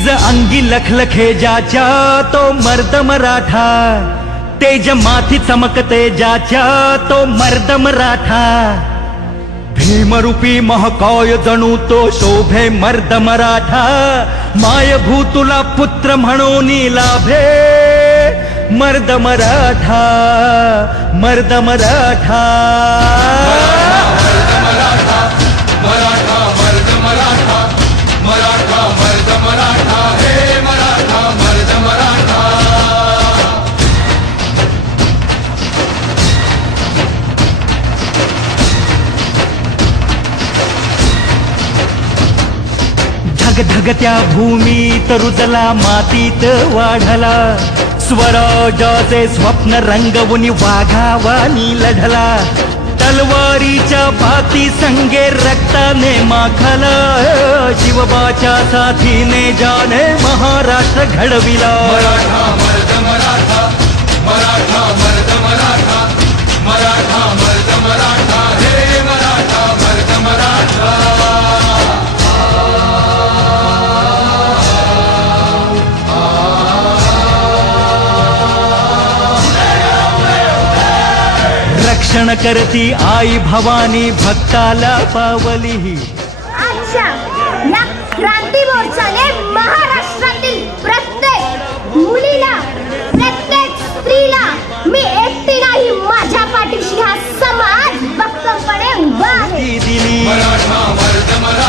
निज अंगी लखलखे ज्याच्या तो मर्द मराठा, तेज माथी चमकते ज्याच्या तो मर्द मराठा, भीमरूपी महाकाय जणू तो शोभे मर्द मराठा, मायभूतुला पुत्र म्हणून लाभे मर्द मराठा, मर्द मराठा, मर्द मराठा, मराठा मर्द मराठा, मराठा मर्द मराठा, हे मराठा मर्द मराठा. धगधगत्या भूमीत रुजला मातीत वाढला, स्वराजाचे स्वप्न रंगवून वाघावानी लढला, तलवारीच्या भाती संगे रक्ताने माखला, शिवबाच्या साथीने जाने महाराष्ट्र घडविला. मराठा मर्द मराठा, मराठा मर्द मराठा, मराठा मर्द मराठा, हे मराठा मर्द मराठा. रक्षण करती आई भवानी भक्ताला पावली. अच्छा, या क्रांती मोर्चाने महाराष्ट्रातील प्रत्येक मुलीला, प्रत्येक स्त्रीला मी एकटी नाही, माझ्या पाठीशी हा समाज भक्कमपणे उभा आहे. दिली मराठा मर्द मराठा.